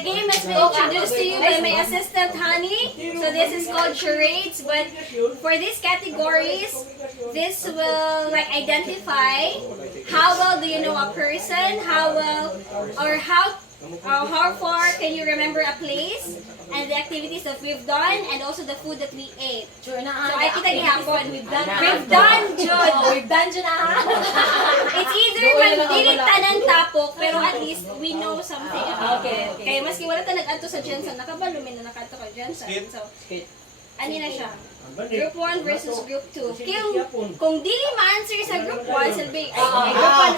the game has been introduced to you by my assistant, Honey. So this is called charades, but for these categories, this will like identify how well do you know a person, how well or how far can you remember a place, and the activities that we've done, and also the food that we ate. So I kita gihapon, we've done Jud. We've done Jud na. It's either dili tanan tapok, pero at least we know something about it. Kaya maski wala ta nag-adto sa Jensen, nakabalo min na nakadto ka Jensen. So, ani na siya. Group 1 versus Group 2. Kung di ma-answer sa Group 1, silbi, Group 1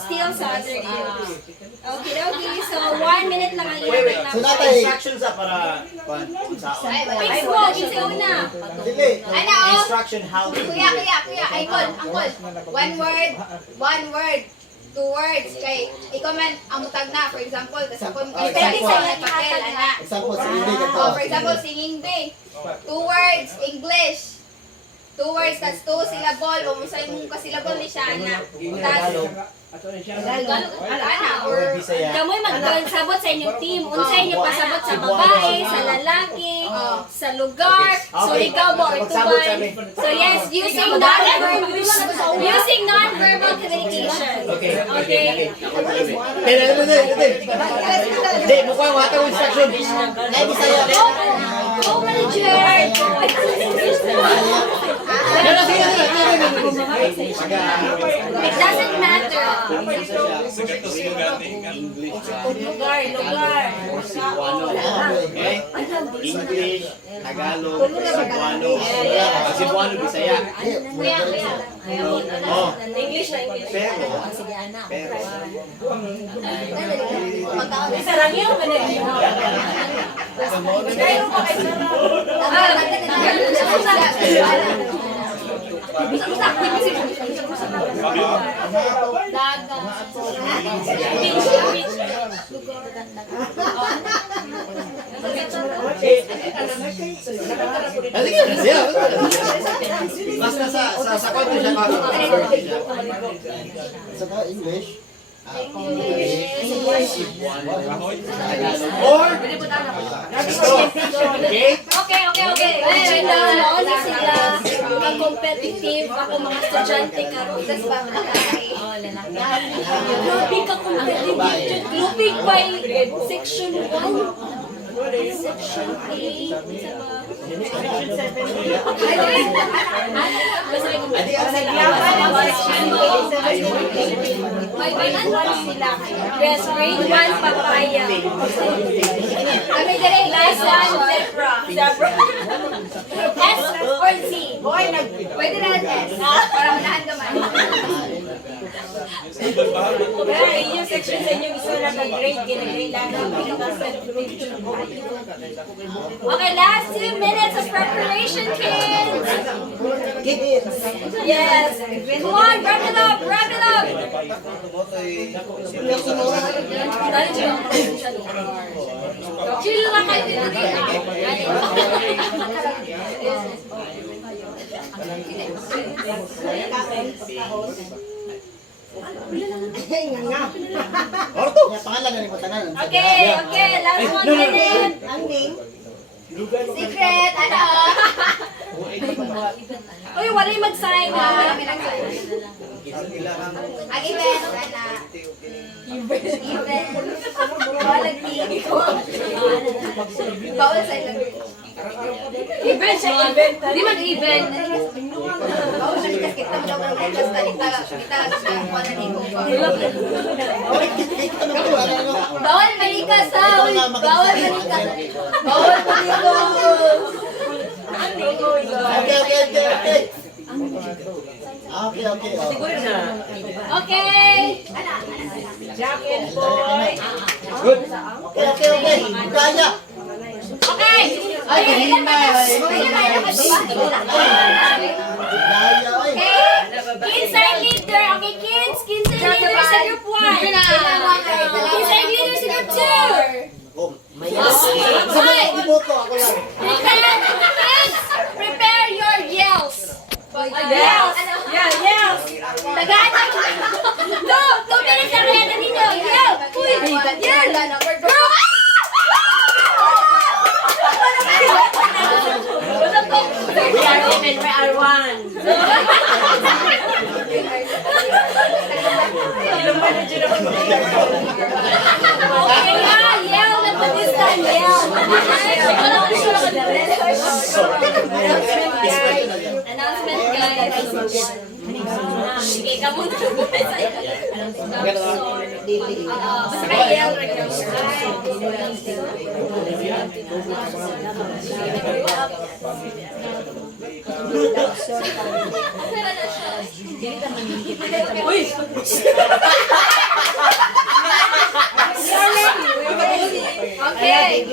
still sa other groups. Okay. So, 1 minute lang ang ilang So lang. natay instructions para unsaon. Fix mo, kinsa una. Instruction how to do it. Ay, angkol. One word. 2 words. Kay, ikaw man, ang mutag na, for example, tas ako, pwede sa mga pakil, ana. Example, sige ito. For example, singing day. 2 words, English. 2 words, tas 2 syllable. O mo sa imong kasyllable ni siya, ana. Tas, or Kamoy magsabot sa inyong team. Unsay inyo pasabot sa babae, sa lalaki, sa lugar. So ikaw mo or tubay. So yes, using non-verbal communication. Okay. Hindi, mukha yung hatang instruction. Nay, Bisaya. Go manager. It doesn't matter. Lugar. Okay? English, Tagalog, Cebuano. Cebuano, Bisaya. Kuya. Oh. English na English. Pero. Sarangyo ka na rin. Basta sa kwarto siya karo. Sa English? Or Okay. Nauna sila competitive ako mga estudyante karon. Grabe ka competitive. Grouping by section 1. Section 8. Yes, grade 1 papaya. Kami direct last one, zebra. S or Z? pwede na S. Para manahan naman. Kaya yung section sa inyo gusto lang grade, gina-grade lang. Okay, last 2 minutes of preparation, kids. Yes. Come on, wrap it up. Chill lang kayo dito. Orto! Pangalan na ni mo tanan. Okay, last 1 minute. Secret, ano? Uy, wala yung mag-sign ha. Ang event, ana. Event. Walang tingin ko. Bawal sa ilang. Event siya, event. Di mag-event. Bawal sa likas kita mo daw ng likas na kita sa kuha na nito. Bawal malikas ha. Bawal malikas. Bawal malikas. Okay. Jack and Boy. good. Okay. Kaya. Okay. Ay, hindi na. Okay. Kids leader. Okay, kids. Kids leader sa group 1. Kids leader sa group 2. Prepare your yells. Yells. Yes. Tagaan. 2 minutes na kaya na ninyo. Yell. Uy. Yell. Girl. We are women, we are one. Okay na, yell na to this time, yell. Announcement guys. Sige, ka muna. Basta kayo yell. Okay.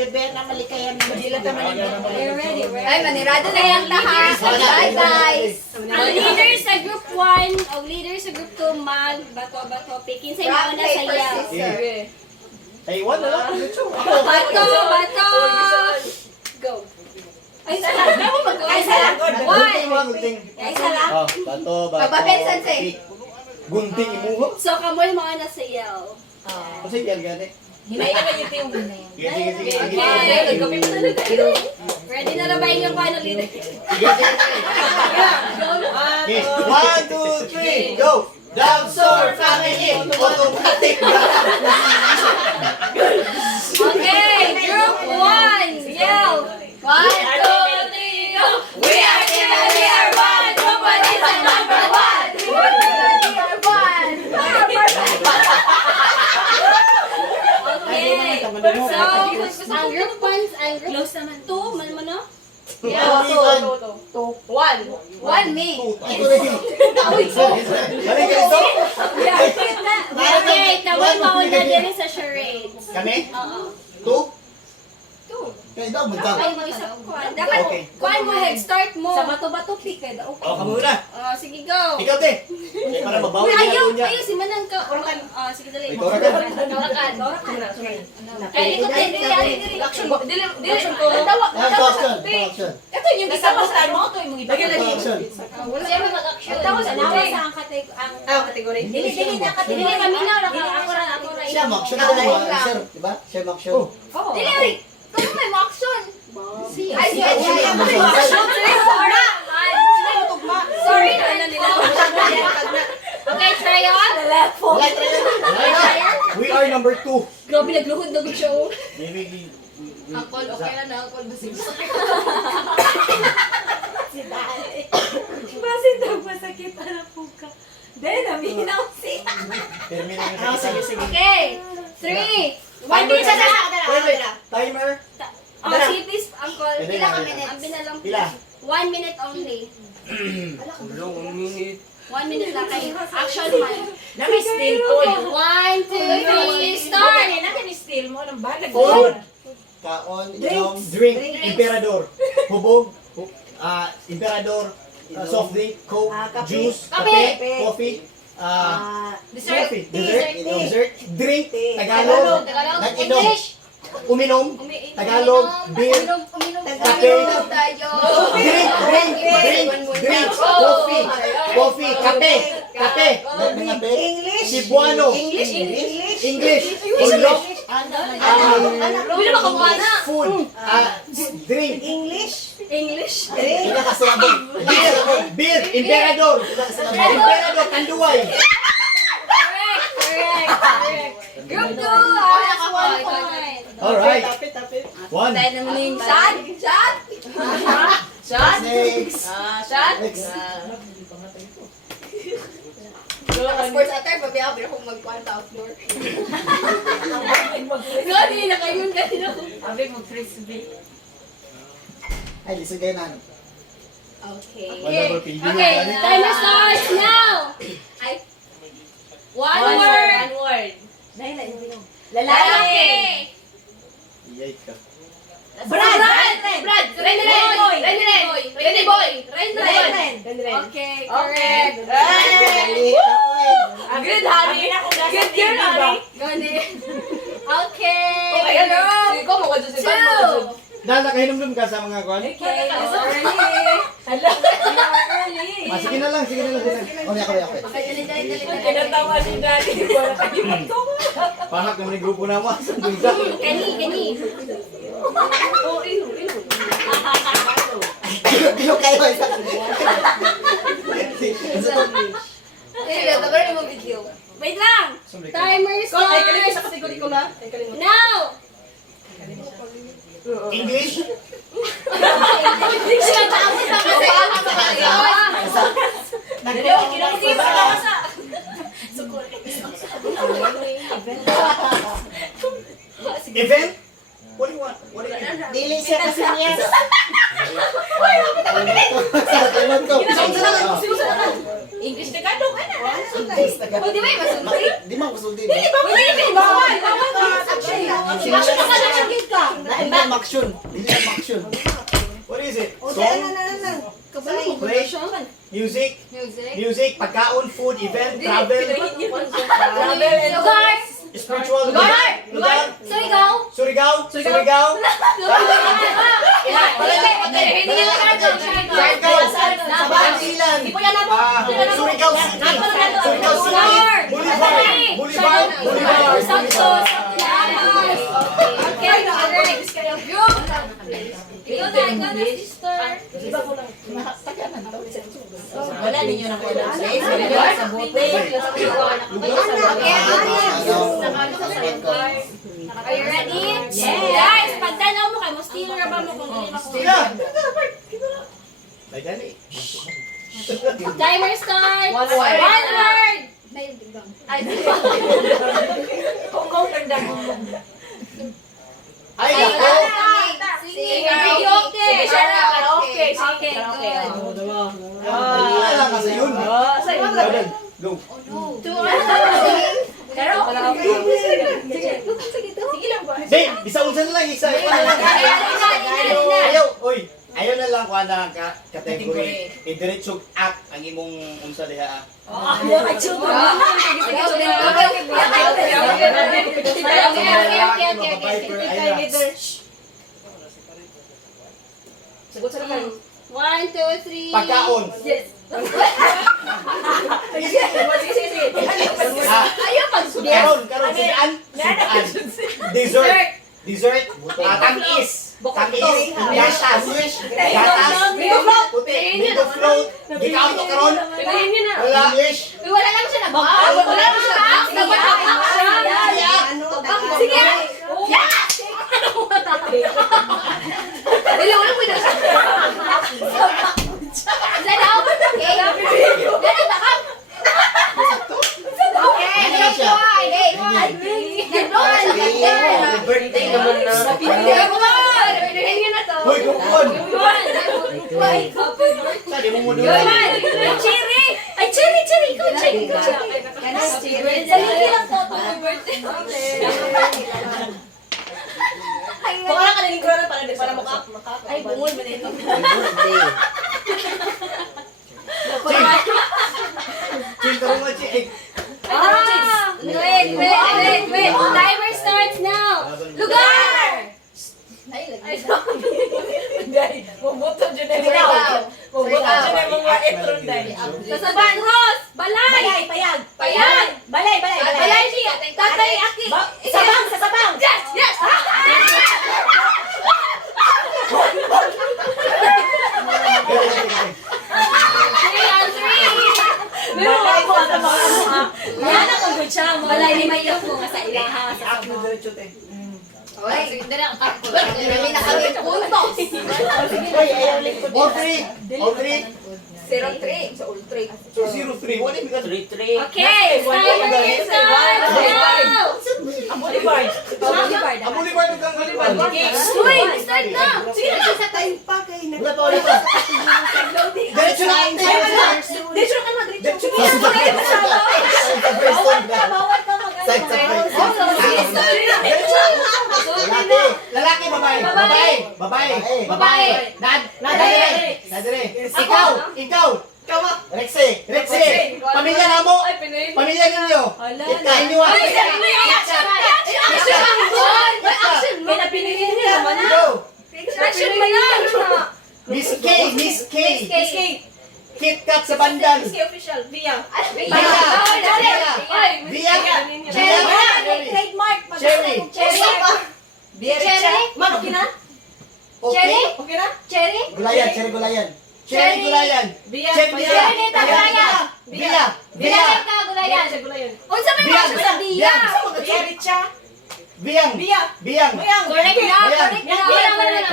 Ay, manirado na yan lahat. Bye, guys. Ang leader sa group 1 o leader sa group 2 bato pikin sa mga na sa yell. Ay, wala lang. Bato. Go. Ay, isa lang. Ay, isa lang. Gunting. Ay, isa lang. Oh, bato. Magpapensan siya eh. Gunting imuho. So, kamoy mga na sa yell. Kasi yan gani. Hinay naman yung team. Sige. Okay. Ready na na ba inyong final leader? Okay, 1, 2, 3, go! Dapsor family, automatic Okay, group 1, yell. 1, 2, 3, go. We are team and we are one. Nobody's the number one. Okay. So, ang group 1, ang group 2, man mo no? One me. Okay, tawag mauna din sa charades. Kami? Oo. 2? Kaya daw, magkak. Ay, mo isa kuan. Dapat Okay. kuan mo head start mo. Sa bato-bato pick eh. O, kamo na. Sige go. Ikaw, te. Para mabawi Uy, na ayaw, niya. ayaw si Manang ka. Orakan. Sige dali. Ikaw na. Orakan. Ay, ikaw dili, dili. Action ko. Action. Ito yung isa mo sa mo to yung mga Action. Wala siya mag-action. Tawo sa nawa sa ang kategory. Dili na Dili kami na ako ra. Siya mag-action ako mga sir. Diba? Siya mag-action. Dili. Kung may mo-action. Ay, Siya mag-action. Sorry na ano nila. Okay, try on. We are number 2. Grabe nagluhod na gud siya. Maybe Angkol, okay lang na angkol. Basig. Basin daw masakit na po ka. Dahil naminaw siya. terminate na siya. Okay. 3. 1 minute na. Timer. See please, Uncle. Pwede Pila na, ka pwede. minutes? Ang binalang Pila? 1 minute only. 1 minute lang kayo. Action man. Nami-steal ko. 1, 2, 3, start! Nami-steal mo ng balag. Food. Kaon, inom, drink, emperador. Hubog, emperador, soft drink, coke, juice, kape, coffee, Dessert. coffee, Dessert. dessert, drink, Tagalog, Tagalog. nag-inom, English. uminom, Tagalog, beer, Uminom Kape. tayo. drink, coffee, kape, Cebuano, English, Ilok, Bila ba kung ana? food, drink, English. beer, emperador, kanduay. Correct. Group 2. Alright. One. Shot. Next. Shot. Next. Sports attire, babiya ako kung mag-one outdoor. Gani na kayo kanino. Abi mo frisbee. Ay, listen kayo na. Okay. Wala ba, PD? Okay, timer starts now. Ay. One word. One word. Lalaki. Iyay ka. Brad. Renny boy. Okay, correct. Good, honey. Good girl, honey. Gani. Okay. Ikaw mo kadyo si Van mo. 2. Dahil nakahinom-dum ka sa mga kwan? Okay, Hala. Sige na lang. Ako. Kinatawa ni Daddy. Wala kayo ito. Pahak naman yung grupo naman. Sandun sa. Kani. Bilo kayo isa. Sige, tabarin mo video. Wait lang! Timer starts! kategory ko na. Now! English? Sinataamot na kasi! Event? What do you want? What do you want? Dili siya kasi niya. Ano to? English na gado ka na. O, di ba yung masulti? Di man kusulti. Dili ba? Bawal ka. Action ka ka. Dili ang action. Dili ang action. What is it? Song? Play? Music? Music? Pagkaon? Food? Event? Travel? Lugar! Spiritual? Lugar? Surigao! Surigao? Surigao? Hindi na lang Siargao? Bangilan? Surigao City? Surigao City? Boulevard? Boulevard? Boulevard? Santos! Okay, alright. Ikaw na, sister. Wala ninyo na ko sa bote. Are you ready? Guys, pag tanaw mo kayo, steal na ba mo kung hindi mo Sila! Like dali. Timer start! One One word. word! Ay, Kung tandang mo. Ay, ako! karaoke! Karaoke. Okay, good. Wala lang kasi yun. Go. Babe, bisa unsa na lang isa. Ayaw, oy. Ayaw na lang kuha na kategory. I-diretsog act ang imong unsa diha. Sagot sa naman. 1, 2, 3. Pagkaon. Yes. Ah, Ayaw pag karon sidaan. Sidaan. Dessert. Dessert. Tamis. Tamis. Gatas. Gatas. Puti. Mango float. Gikaw to karon. Wala. English. Wala lang siya na ba? Wala lang siya na Sige! Dili, wala mo na siya. Zanaw? Okay. Zanaw, takam. Okay, next one. Next one. Birthday naman na. Hoy, gupon. Sa di mo mo doon. Cherry! Ay, cherry! Ikaw, cherry! Kung ano ka nilingkuran para maka. Ay, bungol mo nito. Chill ka mo, chill. Wait. Timer starts now. Lugar! Mabuto dyan na mga. Mabuto dyan na mga etron dahil. Kasaban, Rose! Balay! Payag. Payag! Balay. Balay siya! Tatay, Aki! Sabang, sa sabang. Yes! Three on three! Balay ko ang mga. Yan ang kung siya. Balay ni Mayo ko sa ilaha. Oy, dali na kami puntos. All three. All three. 03 sa ultra. 203. What if you got 3? Okay, timer starts now! Ang boulevard. Ang boulevard ng kang boulevard. Uy, start na! Sige na. Wala pa, wala pa. Diretso na. Dito ka naman. Dito Bawal ka mag- Side sa face. Lalaki, babae. Babae. Nadire. Ikaw. Rexe. Pamilya na mo. Pamilya ninyo. Inyo. Action! Kaya pinili niya naman na. Go. Action mo yan! Miss K. KitKat sa bandal. Official. Via. Via. Trademark. Cherry. Cherry. Mano, kina? Cherry? Okay na? Cherry? Gulayan, cherry gulayan. Cherry gulayan. Biya. Cherry Cherry nita gulayan. Biya. Biya ka gulayan. Gulayan. Unsa may Biyang. mga sa biya? Cherry cha. Biyang. Biya. Biyang. Biyang. Correct na, Biyang. correct na.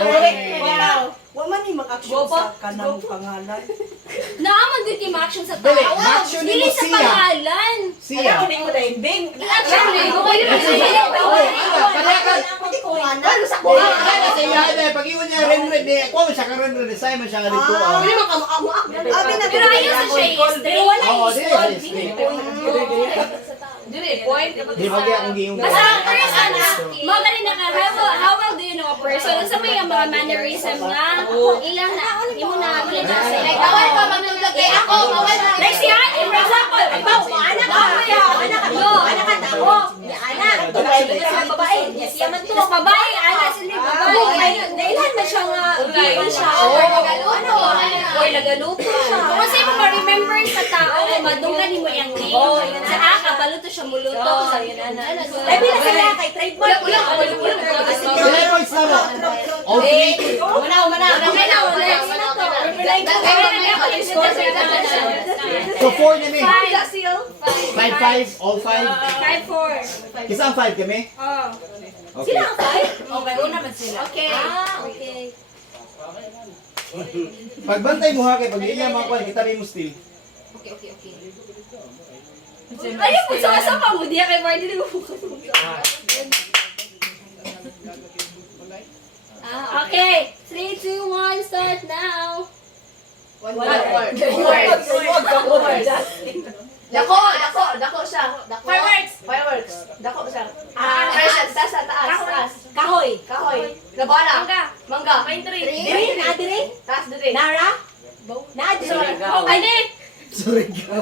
Correct. Wow. Wa man ni mag-action sa kanang pangalan. Naaman din yung action sa Dali, tao. ma-action Dili mo sa siya. pangalan. Siya. Hindi ko na imbing. I-action mo. Ikaw kayo na siya. Kadakan. Pwede ko ana. Ano sa Oh, kaya sa iya pag iwan niya ren-red ni ako sa ren-red ni Simon siya dito. Abi na Pero ayaw sa siya is Pero wala Oo, is dili, gold. dili. Dili, point. Di ba kaya akong giyong basta ang person na, mga rin naka, how well do you know a person? Sa may mga mannerism nga, ilang na, imo na, wala na sila. Like, bawal ka magtulog kay ako, bawal na. Like si Ani, for example, ikaw, anak ka, anak ka, ako, anak, babae, siya man to. Tapos babae, anak sila, babae. Nailan na siya nga, man siya. Nagaluto. Or nagaluto siya. Kung sa'yo mo ma-remember sa tao, madungan mo yung name. Sa aka, baluto siya muluto. Ay, bila sila kay trademark. Ulang. Sila points na mo. All three. So 4 kami. 5-5, all 5. 5-4. Kisa ang 5 kami? Oh. Okay. Okay, una man sila. Okay. Okay. Pagbantay mo ha kay pag iiya mga kwan kita mo still. Okay. Ayun po, sama mo. Diya kay Marty na Okay. 3, 2, 1, start now. One word. Dako siya. Fireworks. Dako siya. Taas. Kahoy. Kahoy. Labala. Mangga. Dire, na dire. Taas dire. Nara. Na dire. Ay, di. Sorry ka.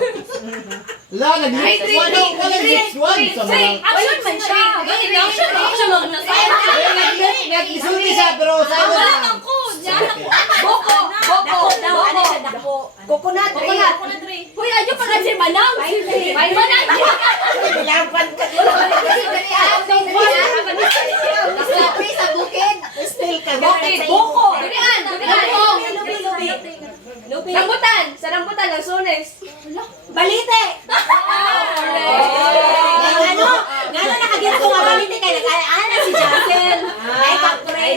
La nag-mix one sa mga. Action man siya. Action mo. Nag-isulti siya pero sa Wala ko. Diyan ako. Boko. Ano siya dako? Coconut. Uy, adyo pa nga si Manang. May Manang. Bilaban ka. Lapis sa bukid. Still ka. Boko. Durian. Lubi. Rambutan. Sa rambutan ng sunes. Balite. Ngano nakagit ko nga balite kay nag-ana si Jackson. Ay kapre.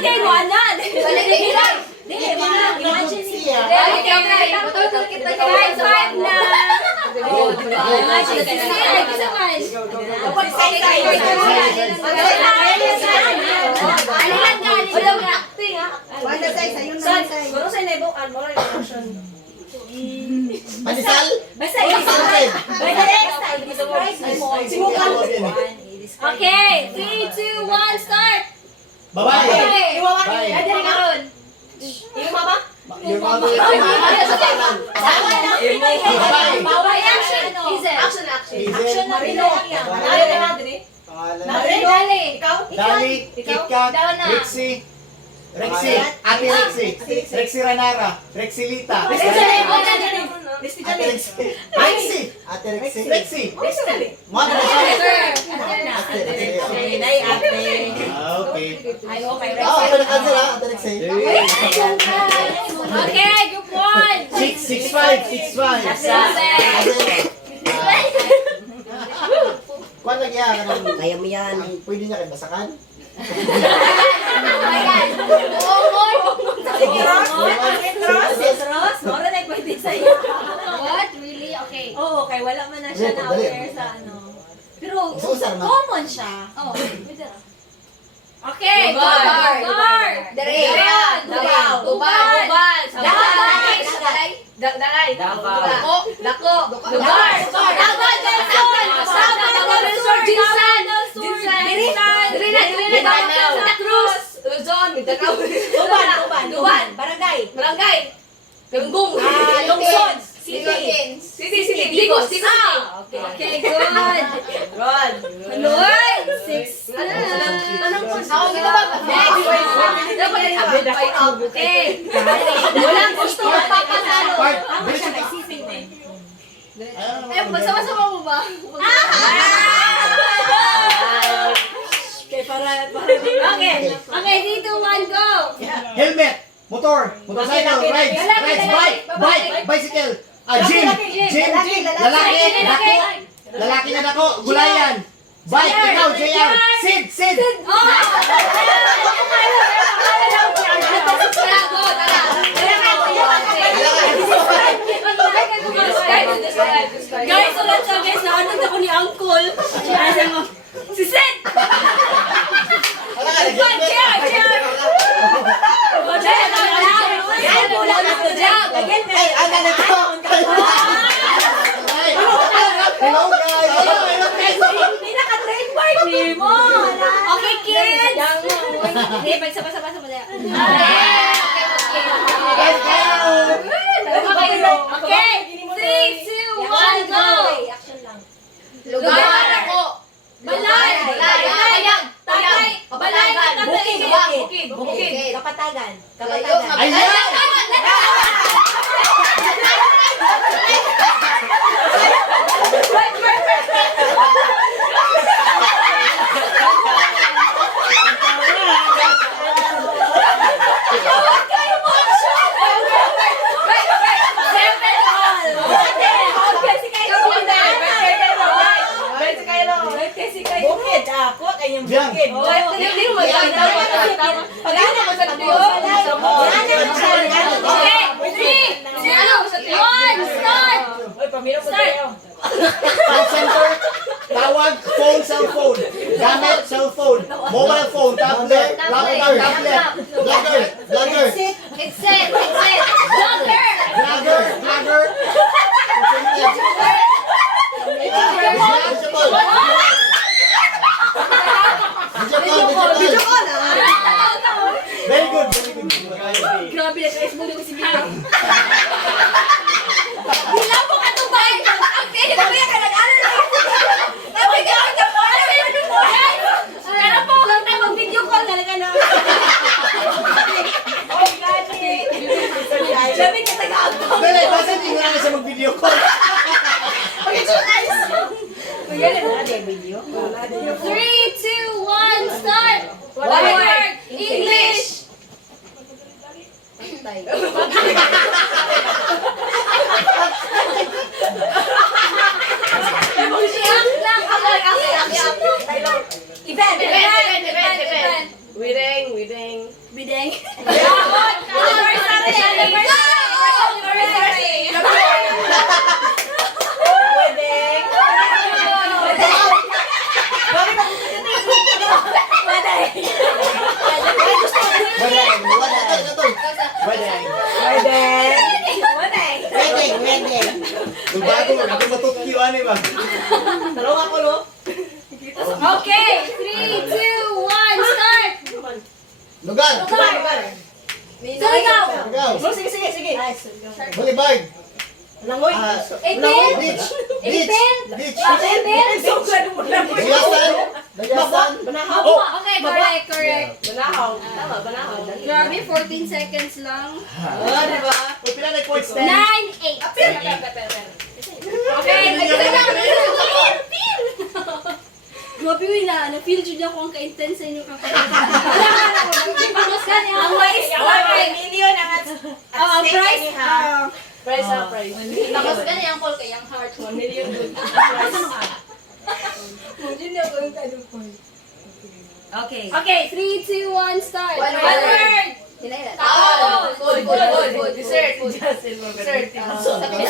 Kay Juanan. Dili ba? Imagine siya. Matutol kita. 5-5 na. Imagine Wala say sayo na say. Siguro sa nebukan mo rin action. Panisal? Basta i-describe. Simukan. Okay. 3, 2, 1, start. babae. Iwawakin. Ay, dali karon. Yung mama? Yung mga Bawal action. Hazel. Action. Action na rin. Ano na diri? Dali. Ikaw? Dali, KitKat, Rexy, Ate Rexy Ranara, Rexilita, Ate Rexy. Mga Okay. ako na-cancel ha, Ate Rexy. Okay, group 1. 6-5. Kuwan lagi ha, kanang Kaya mo yan. pwede niya kayo basakan? Ros? Mora na pwede sa'yo. What? Really? Okay. Oo, kay wala man na siya na aware sa ano. Pero Susar na. common siya. Oo, pwede ra. Okay, Lugar. lugar. Dere. Davao. Ubal. Dagay. Dako. Lugar. Davao del Sur. Davao del Sur. Jinsan. Santa Cruz. Luzon. Mindanao. Uban. Barangay. Barangay. Galunggong. Lungsod. City. City. Digos. Okay, good. Rod. Lord, 6 na. Ako kita ba? Okay. Walang gusto magpapatalo. Tama siya kay Sising eh. Magsama-sama mo ba? Kaya para Okay. Okay, 3, 2, 1, go! Helmet. Motorcycle. Rides. Bike. Bicycle. Gym. Lalaki na dako. Gulayan. Bike. Ikaw, JR. Sid. Oh! Tara, go, tara. Guys, ulit sa guys, naanod ako ni Uncle. Kasi mo, si Sid! Cheer! Hello guys. Pinaka-trademark ni mo. Okay, kids! Hindi, pagsabasa-basa mo na. Let's go. Okay, 3, 2, 1, go! Action lang. Lugar ako. Balay! Tatay! Balay! Bukid. Kapatagan. Ayan. Bukid. Ako kayong Diyan. bukid. Pag-ana mo sa Diyos. Okay, 3, 2, 1, start! Uy, pamilya mo tayo. Call center. Tawag. Phone, cellphone. Gamit, cellphone. Mobile phone. Tablet. Vlogger. It's set! Longer! Vlogger. Very good. Grabe na guys, muli ko si Mia. Bilang po ka tubay! Ang pwede ko yan, nag-ano na ako. Sabi ka, pero po, lang tayo mag-video call na lang na. Sabi ka taga-auto. Dali, basta hindi nga siya mag-video call. Magaling na natin video. 3, 2, 1, start! One word! English! Siyak lang! Event! Wideng. Bideng! Anniversary! Bago, ako matutkiw ano ba? Talong ako, no? Okay! 3, 2, 1, start! Lugar. Surigao! Ikaw. Sige. Boulevard. Langoy. Ipil! Beach. Ipil! Layasan. Banahaw. Okay, correct. Banahaw. Tama, banahaw. Grabe, 14 seconds lang. Oh, diba? O, pila na points 9, 10? 8. Okay, isa lang. Grabe, na-feel dyan ako ang ka-intense sa inyong kakalimutan. Ang mais ko. Million ang Ang price. Price. Tapos ka na yung call kay yung heart. 1 million. Okay, 3, 2, 1, start. One word. Tao. Food. Dessert.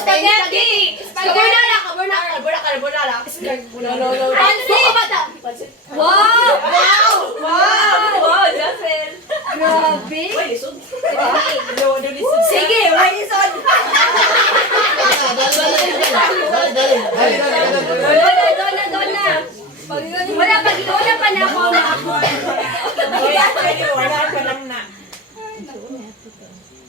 Spaghetti. Carbonara. Pancit. Wow! Wow, Jocelyn. Grabe. Uy, lisod. Sige, may isod. Dali. Dona. Wala pa na ako. Wala ka lang na.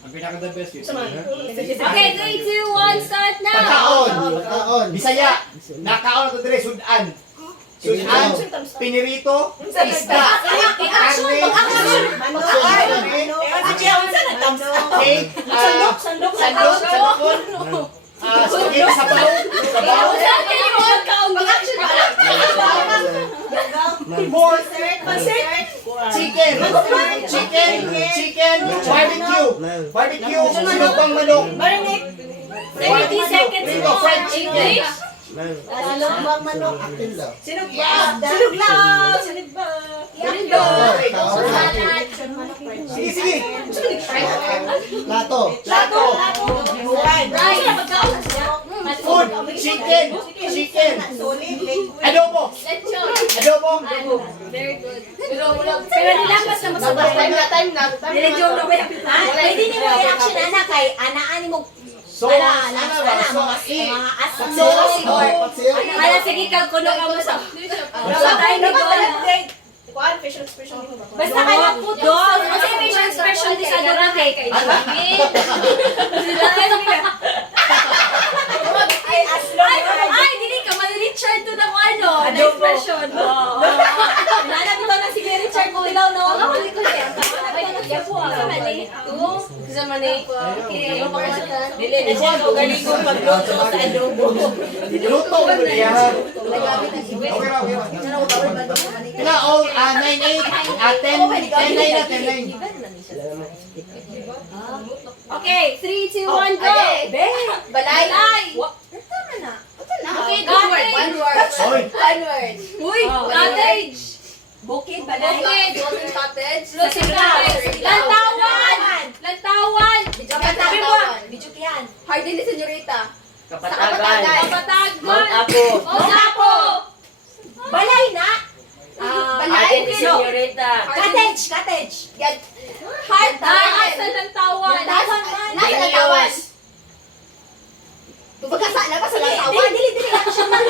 Ang pinaka-the best yun. Okay, 3, 2, 1, start now. Pagkaon. Bisaya. Nakaon ito dire, sudan. Pinirito, isda, karne, cake, sandok, spaghetti, sabaw, pork, Chicken, barbecue. Barbecue, sinubang manok. 30 seconds Primo, more. fried chicken. English? Silog bang manok? Akin lang. Sinuglaw! Sige, sige. Plato. Food, chicken. Adobo. Adobo. Very good. Pero nilapas na masabay. Niledyo na ba yung Pwede niyo i-action, anak, kay anaan mo. So, Ana, mga mga asin. Patsiyo. Kaya sige kang kuno ka mo sa. Basta kayo Basta kayo po doon. Kasi may expression di sa durang kay kay. Ay, dili ka man Richard to na ko ano, na expression. Nanap ito na si Richard Kutilaw, no? Kasi mali. Okay. Dili na siya magaling magluto sa adobo. luto mo niya. Okay ra, okay ra. Kila all 9-8, 10-9 na 10-9. Okay, 3, 2, 1, go! Balay. Okay, One word. Oy. One word. Uy, cottage! Bukid, balay. Bukid! Golden cottage. Lantawan! Lantawan! Kapatawan. Bijukihan. Hardin ni Senyorita. Kapatagan. Kapatag! Mount Apo. Mount Apo! Balay na. Atin ni Senyorita. Cottage. Heart! Taas sa lantawan! Nasa Lantawan. Tubagkasa na ba sa Lantawan? Dili. Action lang.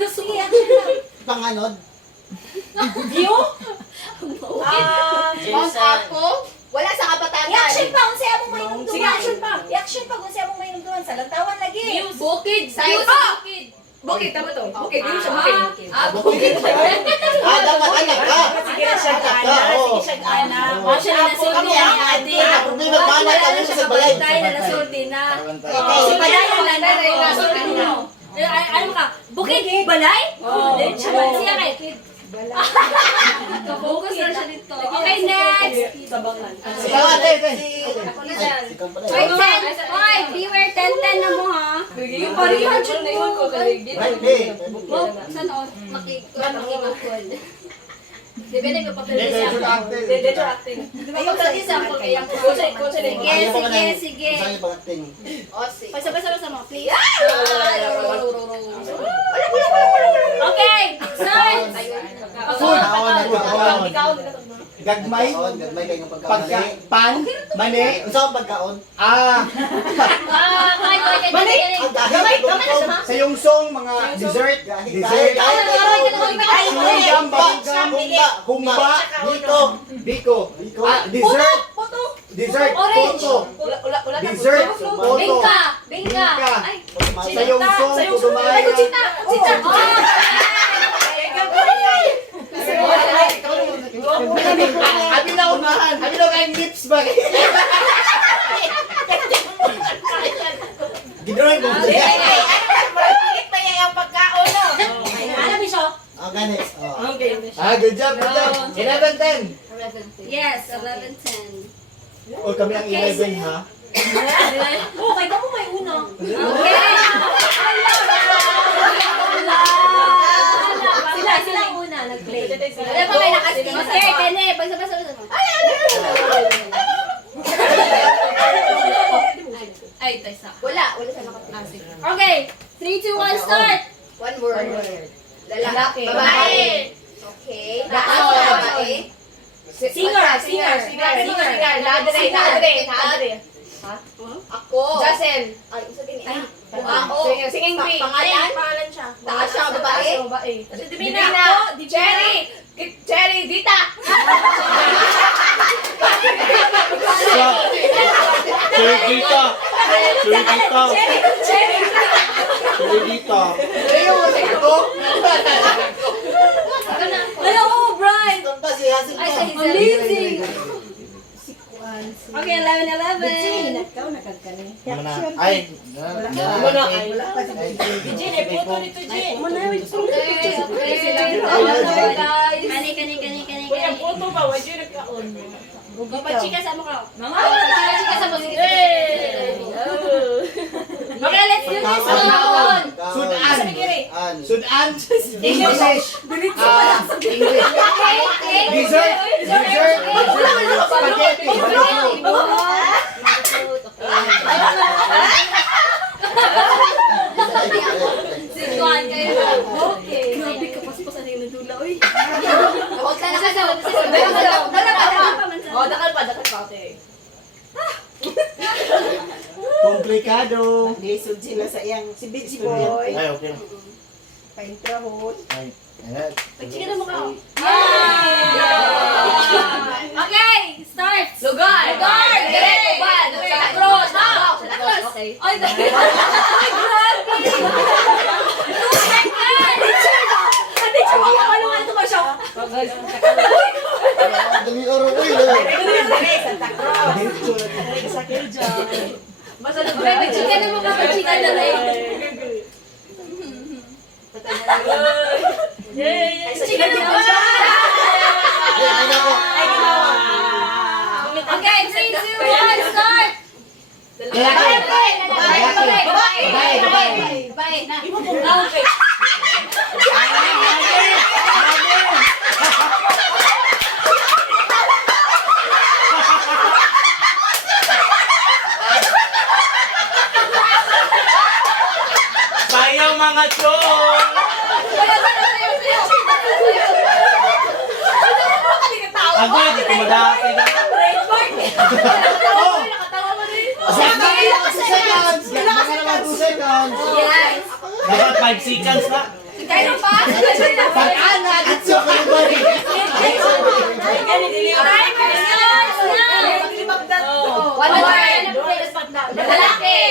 Sige, action lang. Panganod. View? Mount Apo. Wala sa Kapatagan. I-action pa kung siya mong may nungduan. Sige, action pa. I-action pa kung siya mong may nungduan. Sa lantawan lagi. Bukid! Size. Bukid! Bukid, tama to. Bukid, dito siya bukid. Bukid. Dapat anak ka. Sige na siya Anak ka, oo. Masya na nasulti na ni ate. Problema ba na kami sa balay? Tayo na nasulti na. Si Padayan lang na rin. Ano ka? Bukid? Balay? Siya kay kid. Focus na siya dito. Okay, next. Ikaw ate. Wait, 10. Beware, 10 na mo ha. Yung parihan siya na yun ko. Right, hey. Saan o? Makikakul. Di ba nagpapapil Dito siya? acting. Ayun sa example kaya ko. Sige. Sa'yo pang acting. Osi. Basta mo, please. Okay, son. Food. Ikaw. Gagmay. Pagkaon, gagmay kayo ng pagkaon. Pan. Mani. Ano sa pagkaon? Sa yung song, mga dessert. Humba. Biko. Dessert. Dessert. Poto. Dessert. Poto. Bingka. Bingka. Ay, Sa yung song, kudumayan. Abi na kayong lips ba? Gidroy mo. Ganit. Good job. 11-10. yes, 11-10. O kami ang 11 ha. Okay, kamo may una. Okay. Sila una nag-play. Wala pa kayo nakasting. Okay, kene. Pagsabasa mo. Ay, ito isa. Wala sa nakapit. Okay, 3, 2, 1, start! One word. Lalaki. Babae. Okay. Ako. Babae. Singer. Ako. Jasen. Ay, usa din eh. Ako. Singing queen. Pangalan siya. Taas siya, babae. Divina. Cherry, Dita. Ayaw mo sa ito. Hello, Brian! Tonta si Hasil Ay, ko. sa amazing! Okay, 11-11. Ay. Okay. Kani. Okay. Photo ba? Why you nagkaon? Pachika sa mo ka. Mga Pachika sa mo. Okay, let's do this one. Sudan. An. Sudan. English. English. Okay. Dessert. Dessert. Spaghetti. Sikuan kayo. Okay. Grabe ka, paspasan yung nadula, oy. Huwag ka na sa Oh, dakal pa, ate. Komplikado. Lisod sila sa iyang si Bitchy Boy. Ay, okay na. Paintrahon. Ay, ayan. Pachika na mo ka. Okay, start. Lugar! Lugar! Diretso ba? Santa Cruz. Santa Cruz. Okay. Ay, grabe. Ay, grabe. 2 seconds. Ate, chuma ka ano ito ba siya? Dali oro ko Santa Cruz. Diretso lang. Sa Kilja. Basta Okay, pachika na mo ka. Pachika na rin. Yay! Pachika na mo ka. Okay, 3, 2, 1, start. Lalaki. Babae na. Okay. Sayang mga chong! Agad, di ko madaki na. Oh! Sakto lang 2 seconds! Ganda ka naman 2 seconds! Yes. Dapat 5 seconds na. Kayo pa? Pag-ana, gitso ka ba rin? Timer starts now. One word. Lalaki.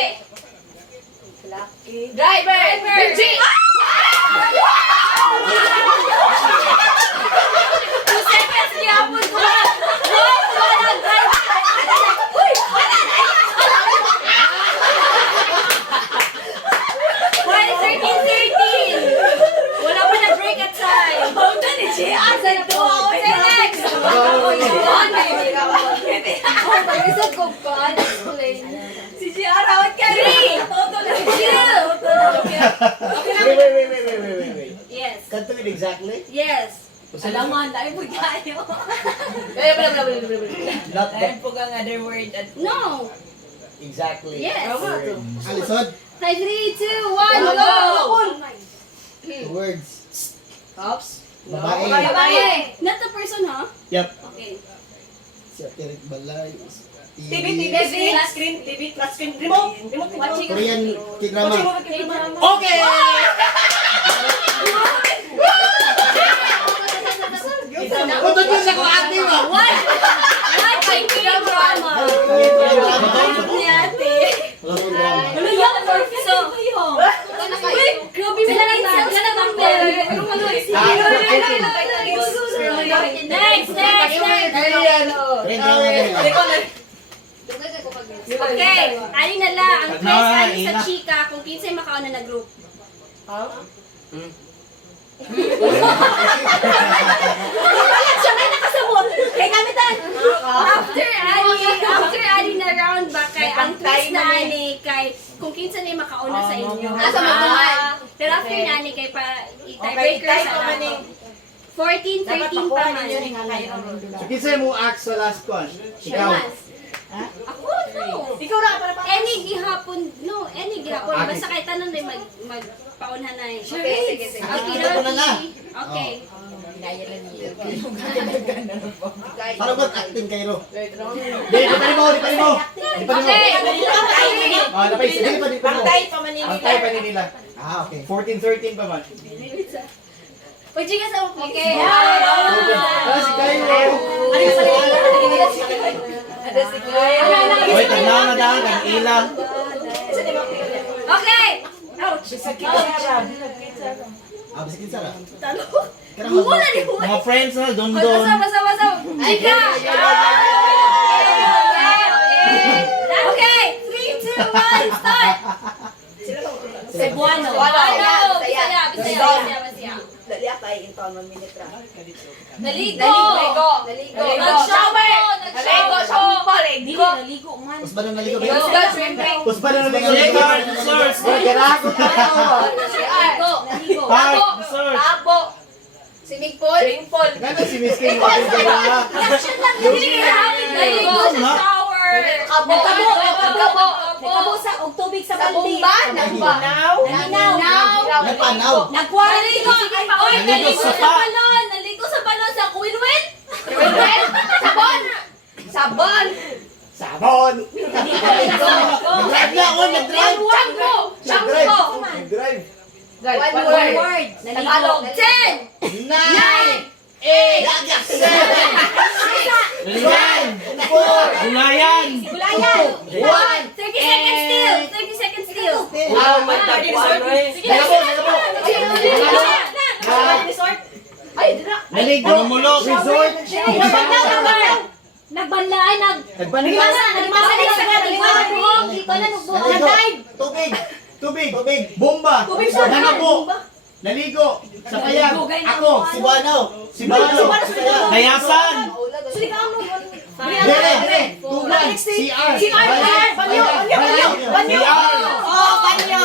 Driver. Virgin. 2 seconds. Gihapon ko na. Wala, driver. Uy, wala na. Why 13? Wala pa na break at time. Asan to? Say next. Si Gia, rawat ka rin. 3, 2. Wait. Yes. Kanto it exactly? Yes. Alaman, dahil po tayo. Not Dahil that po kang other word at No. exactly. Yes. Alisod. 3, 2, 1, go. 2 words. Cops. Babae. Babae. Not the person, huh? Yep. Okay. Si Atirik Balay. TV, flat screen, TV, flat screen, remote, Watching. Korean K-drama. Okay! Punto dyan sa kong ate mo! Watching K-drama. Ni ate. Ano yan? So, Wait, grabe sila ng number. Next. Okay, ali na lang. Ang press ali sa chika kung kinsay makauna na group. siya may nakasabot. Kaya kami tan. After ali na round ba kay ang twist na ani kay kung kinsa ni makauna sa inyo. Asa magtuman? Pero after na ani kay pa i-tiebreaker sa lang. 14, 13 pa man. So, kinsa mo act sa last one? Ikaw. Ako, no. Ikaw na para pa. Any gihapon. Basta kay tanan may magpaunhan na eh. Okay, sige. Okay, Ako na na. Okay. Paano ba acting kayo? Di pa mo. Okay. Ah, napay sige pa di pa mo. Pantay pa manili. Ang tayo pa ni nila. Ah, okay. 14, 13 pa man. Pagjigas ako. Okay. Ah, si Cairo. Ano yung si Kuya? Oy, tanaw na daan kang ila. Okay. Ouch. Ah, basikin sara. Talo. Kaya Wala ni Mga friends na doon. Basa. Chika. Okay. 3, 2, 1, start. Cebuano. Bisaya. kay Inton 1 minute ra. Naligo. Naligo. Nag-shower. Naligo. Shampoo. Dili naligo man. Mas ba na naligo? Naligo. Swimming. Mas ba na naligo? Source. Kailangan ko Naligo. Naligo. Tabo. Source. Tabo. Swimming pool. Swimming pool. Gano'n si Miss King? Kaya. Action lang naligo. Naligo sa shower. Kabo. Nagkabo sa og tubig sa Sa balde. bomba. Nagba. Nalinaw. Nagpanaw. Nagkuha. Naligo. Oy, naligo sa balon. Naligo sa balon sa Quilwin. Sabon. Sabon. Sabon. Nag-drive na ako, nag-drive. Shampoo. Nag-drive. One One word. word. Tagalog. 10. 9, 8. 7, 5, 4, Gulayan. Gulayan. 30 seconds still. 30 seconds still. Wow, may tagpuan mo eh. Resort. Ay, dira. Naligo. Namulog. Resort. Nagbanlaan nag Nagimasa nag-dive. Tubig. Tubig. Bomba. Tubig sa Nanabo. Naligo. Sa payag. Ako. Sibano. Sibano. Dayasan. Suli ka ano? Dire. Tugan. CR. Banyo. Oh, banyo.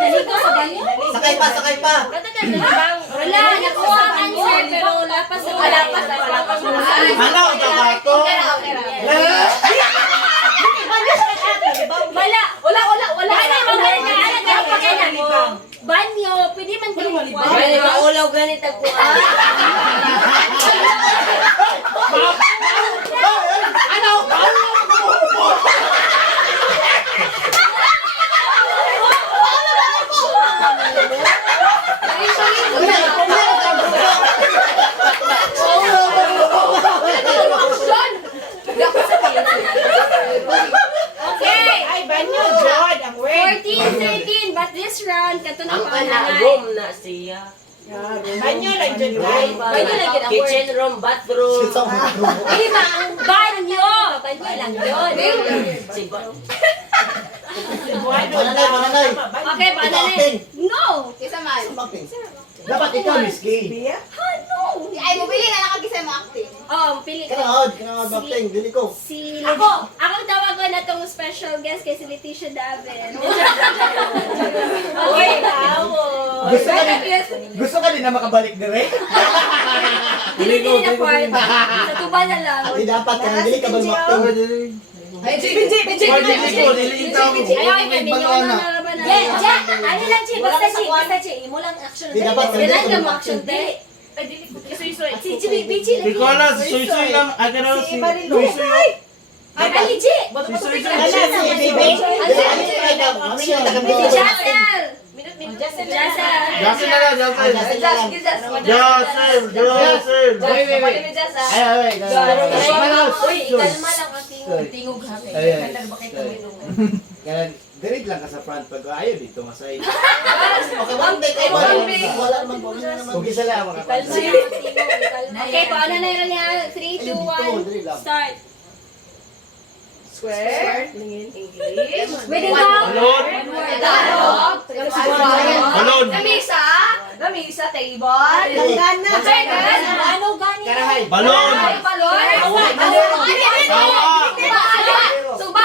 Naligo sa banyo. Sakay pa. Wala, nakuha ang answer pero wala pa sa Ano? Tabato. Wala. Banyo, pwede man Pwede ba ulaw ganit ang kuan? Okay. Ay, banyo, Jod, ang word. 14, 13, but this round, kato na Ang pa room na siya. Banyo lang, Jod, guys. Banyo lagi ang Kitchen room, bathroom. Di ba, ang banyo. Banyo lang yun. Si ba- Mananay. Okay, banana. No. Kisa man. Dapat ikaw, Miss Kay. Bia? Ay, mabili na nakagisa mo acting. Oh, pili ko. Kanangad acting. Dili ko. Si Ako tawag ko na tong special guest kay si Leticia Daven. Okay. Gusto ka din na makabalik dire? Dili na part. Sa tuba na lang. Di dapat kanang dili ka ba acting? Ay, Dili ikaw. Ayaw, kay Minyo na nalaban na. Ano lang, Chi? Basta, Chi. Imo lang action. Di dapat Kailan ka kanang mo action day? Si Bichi. Di ko alam, suy-suy lang. Ano raw si Marilu. suy-suy. Ay, Chi. Si suy-suy. Jassel! Jassel! Jason na lang, Jason. Wait. Ay. Uy, ikalma lang aking tingog ha. Kaya direct lang ka sa front pag ayaw dito masay. Wala naman po. Kung isa lang makapal. Okay, paano na yun niya? 3, 2, 1, start. Square. Pwede daw. Balon. Balon. Lamisa, table. Langgana. Ano gani? Balon. Sugba.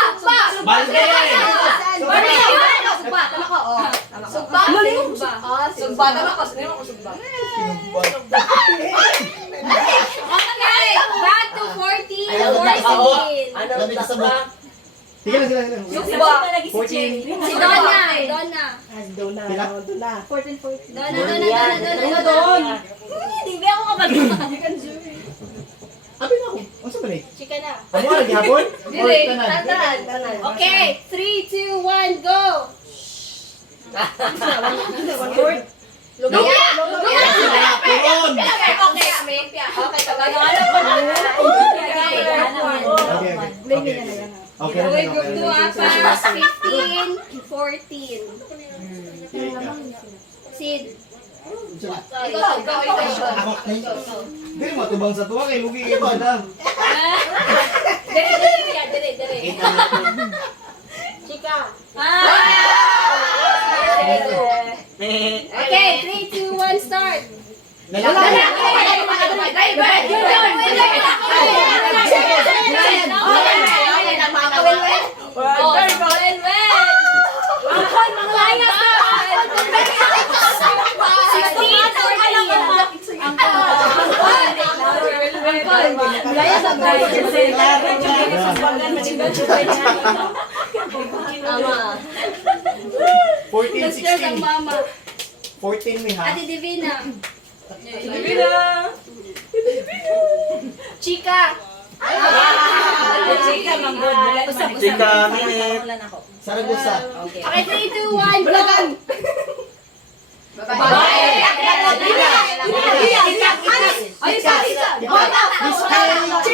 Balde. Sugba, tama ko. Sugba. Sugba, tama ko. Sugba. Okay, back to 14, Ano 14. ba? Sige lang. Sugba. Si Donna. Dona. 14. Donna. Hindi ako kapag. Abi na ako. Unsa man ni? Chika na. Amo lagi hapon? Dili. Or tanan? Tanan. Okay, 3, 2, 1, go! Lugia. Puron. Okay. Okay, group 2 pass 15, 14. Sid. Ikaw. Dili mo tubang sa tuwa kay lugi ka ba da? Dire. Chika. Ah! Tama. 14, Nag-stress ang 16. mama. 14 mi ha. Ate Divina. Chika. Chika, manggod. Chika, minute. Saragosa. Okay. Okay, 3, 2, 1, Bulacan. Babae.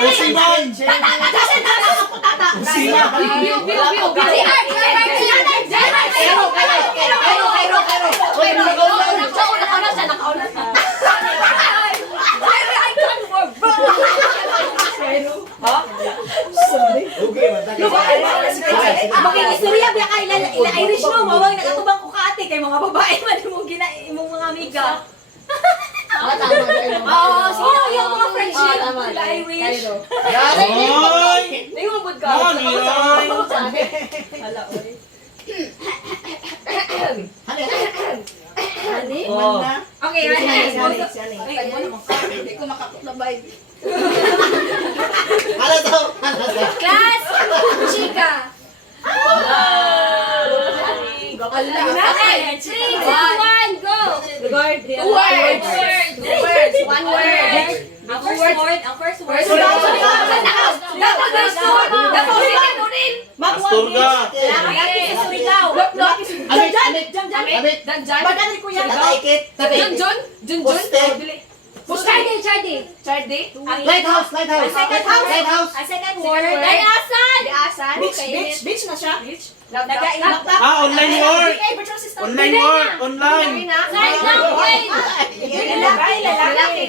Usiman. Okay, matagay. Makikistorya biya ka ila-Irish mo, mawag nakatubang ko ka ate, kay mga babae man imong mga amiga. Oo, sino yung mga friendship? Sila Irish. Oy! Nangungubod ka. Ano yun? Hala, oy. Oh. Okay, ready? Ay, mo naman ka. Hindi ko makapaglabay. Hala daw. Class, Chika. Okay, 3, 2, 1, go. Regard. Two words. One word. Ang first word. Asturga. Laki sa Surigao. Amit, amit. Amit. Badali ko yan. Nataikit. Poste. Chardy. Lighthouse, lighthouse. Lighthouse. Ang second word. Dayasan. Beach na siya. Laptop. Online work. Online work. Online. Sign language.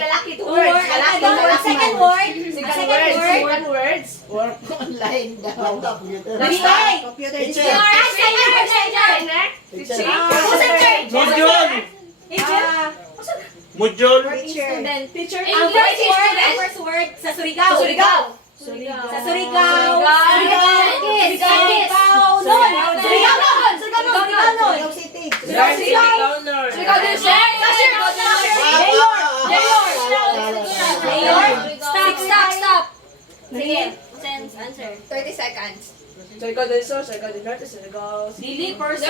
Lalaki. Two words. Ang second word. One words. Work online daw. Computer. Teacher. Teacher. Module. Module. Teacher. English Ang first word sa Surigao. Sa Surigao. Stop. Sige. Answer. 30 seconds. Dili Learning person.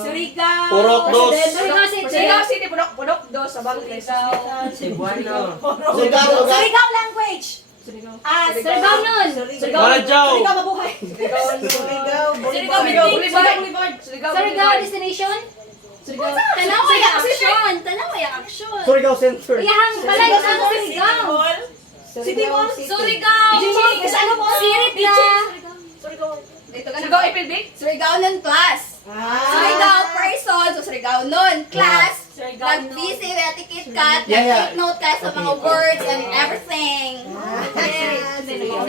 Surigao. Purok dos. Cebuano. Surigao language. Surigao nun. Walajaw. Surigao mabuhay. Surigao destination. Tanawa yung action. Surigao Center. Iyahang balay sa Surigao. City Mall. Surigao. Ano mo? Sirit na. Surigao nun class. Surigao person. So Surigao nun class. Nag-busy, etiquette cut. Yeah. Nag-take note ka sa mga words and everything.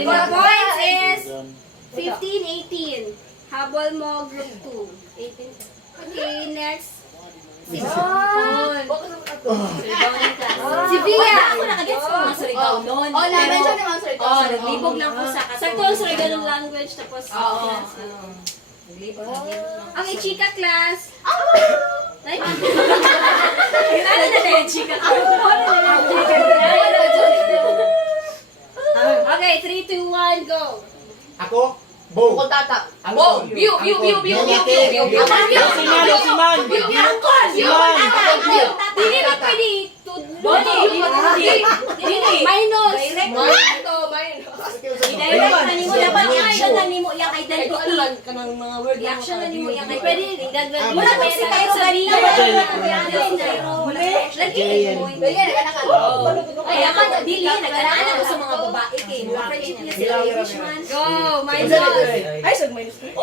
For points is 15-18. Habol mo group 2. 18. Okay, next. Si Via. Ako nakagets ko mga Surigao noon. Oh, na-mention naman Surigao. Oh, naglibog lang po sa Sakto ang Surigao ng language. Tapos, ang Ichika class. Right? Ano na tayo, chika? Okay, 3, 2, 1, go. Ako? Bo. Bukod tatak. Angkol. View. Dosiman. Dosiman. Hindi na pwede. Minus. I-direct na nimo dapat i-action na nimo yung identity. Kanang mga word I-action na nimo yung Pwede. identity. Mula kung si kayo ganina. Lagi. Ay, ako na dili, nag-araan ako sa mga babae kay mga friendship nila sila Irishman. Go. Minus. Ay, sag minus 3.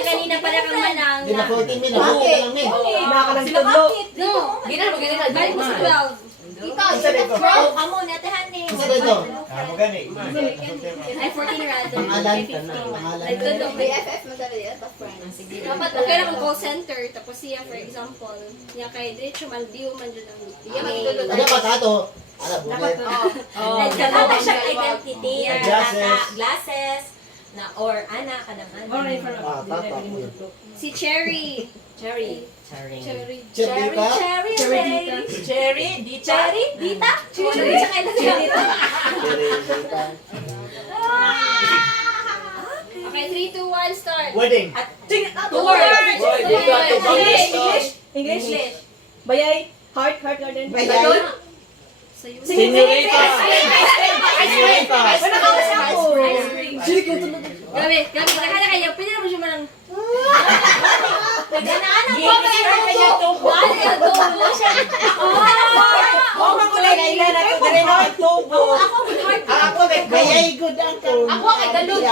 Kanina pala kang manang. Di na 14 minutes. Okay lang eh. Nakakanang Sila tudlo. bakit? No. Balik mo sa 12. Ikaw, Isa dito. Oh, kamo, natehan ni. Isa dito. Ay, 14 rather. Pangalan. Ay, 15. Pangalan. Like, good daw. BFF mo sabi yan, best friends. Dapat okay na kung call center, tapos siya, for example, niya kay diretso man, diyo man dyan ang Iya, magtulog Ano pa tato? Ano, bulit. Like, kanata siyang identity. Glasses. Tata, glasses. Na, or ana, kanang ana. Ah, tato. si Cherry. Cherry. Cherry. Cherry. Cherry ka? Cherry. Cherry, Dita. Cherry? Dita? Cherry. Sa kailan siya? Cherry ka. Okay, 3, 2, 1, start. Wedding. Two words. English. Bayay. Heart garden. Bayay. So, you Senorita. Wala ka kasi ako. Gabi, nakakala kayo, pwede naman siya manang, Nagdanaanan ko. Start na niya tubo. tubo siya. Oh, makulay na ilan na ito. Dali na ang tubo. Ako kay Bayay good ang Ako kay Galud.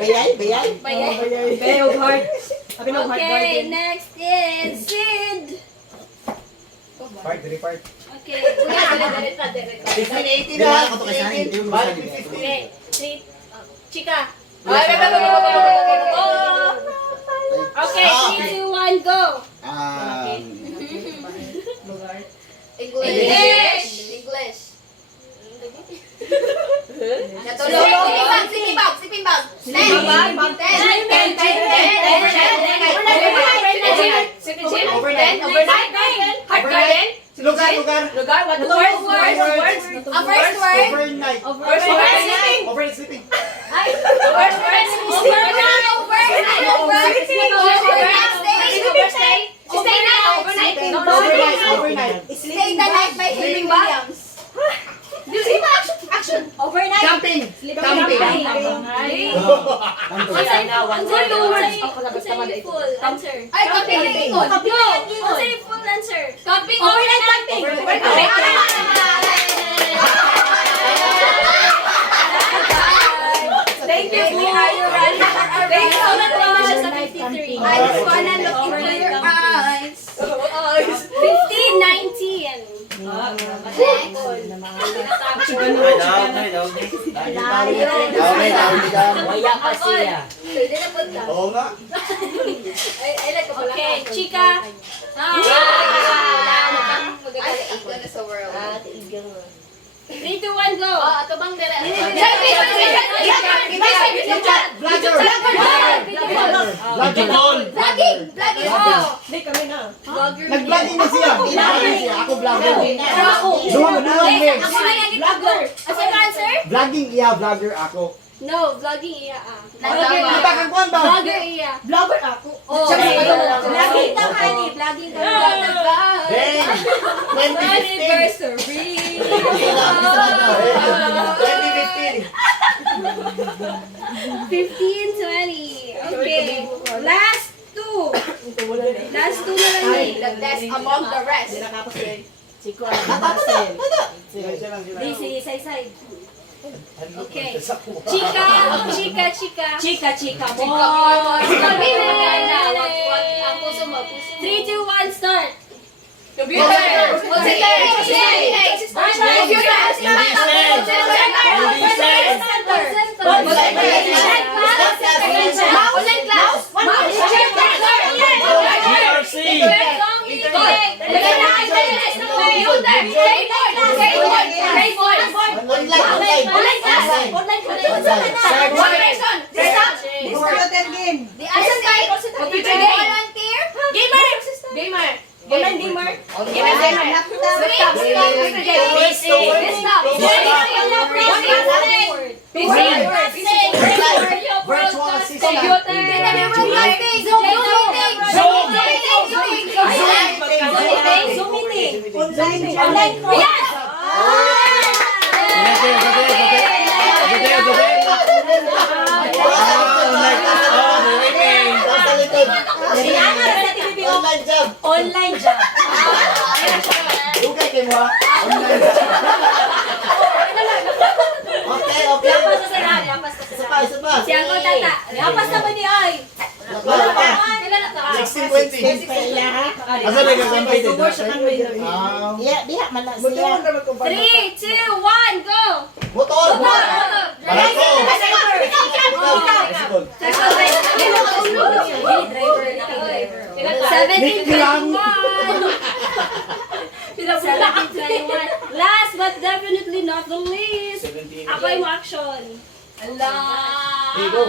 Bayay, bayay. Bayay of heart. Sabi ng heart Okay, garden. next is Sid. Part, part. Okay, 1580 na. Ako to kay Sunny. Hindi mo masabi. okay, 3, Chika. Okay, 3, 2, 1, go. English. Natulog. Sleeping bag. Overnight. Heart garden. Lugar. Ang first word. Overnight. Overnight sleeping. Overnight. Stay the night by Haley Williams. Action. Overnight. Camping. Answer. Ay, camping na ingon. Answer yung full answer. Camping Overnight camping. Thank you. Are you ready for our Thank you so much. Sa 53. I just wanna look into your eyes. 15, 19. Waya pa siya. Pwede na po ka. Oo nga. Okay, Chika. Ay, iko na sa world. 3, 2, 1, go. Ato bang dere? Vlogging. Hindi kami na. Nag-vlogging na siya. Ako vlogger. Duhang guys. Vlogger. Ano yung answer? Vlogging iya, vlogger ako. No, vlogging iya. Kita kang kuwan ba? Vlogger iya. Vlogger ako. Oh, Vlogging ka, honey. Vlogging ka. Hey! 2015. Anniversary. 2015. 15, 20. Okay. Last two. Last two na lang eh. The best among the rest. Siko ang Marcel. Di si Saysay. Okay. Chika. Chika mo. Ang puso mo. 3, 2, 1, start. Virtual assistant. Zoom meeting. Online ko. Nasa likod. Online job. Online job. Dugay kay mo ha. Online job. Okay. Yapas sa sila. Yapas sa sila. Isa pa. Si Uncle Tata. Yapas naman ni Ay. Wala pa. Kailan na to? 1620. Asa na ka sampay din? Tubor sa kanway na. Yeah, Diha man na siya. 3, 2, 1, go! Motor! Barako! Second Driver na driver. 17-21. Last but definitely not the least, ako yung action. Ala. Hey, go.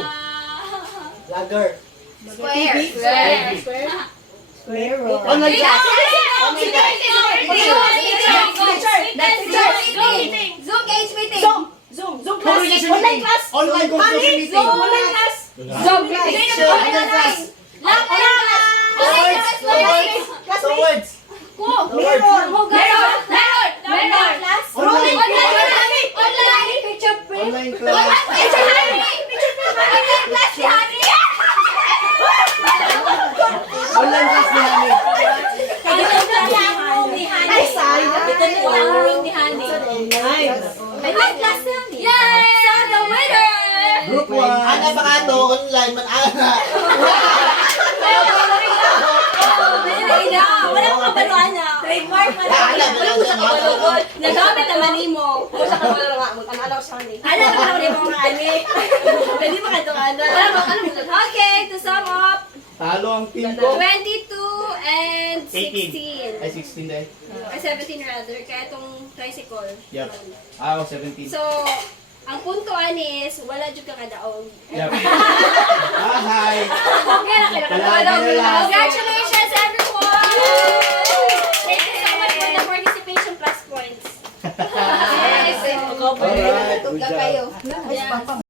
Lager. Square. Online class. Zoom cage meeting. Zoom class. Online class. Online meeting. Online class. Zoom Online class. Two words. Mirror. Online class. Online class ni Hani. Ay, sayang. Ito na lang room ni Honey. May class na yun. Yay! So the winner! Group 1. Ana ba ka to? Online man ana. Wala akong kabaluan na. Trademark na Ana ba lang siya mga Nagamit naman ni mo. Usa ka wala nga mo. Ano sa ni? Alam mo na ulit mga ani. Pwede ba ka ano? Okay, to sum up, Talo ang team ko. 22 and 18. 16. Ay, 16 dahil. Or 17 rather, kaya itong tricycle. Yup. Ako, 17. So, ang puntoan is, wala dyan ka kadaog. Yup. Hi! Okay na kaya Palagi na lang. Congratulations everyone! Thank you so much for the participation plus points. Alright, good Tugga job. kayo. Yeah.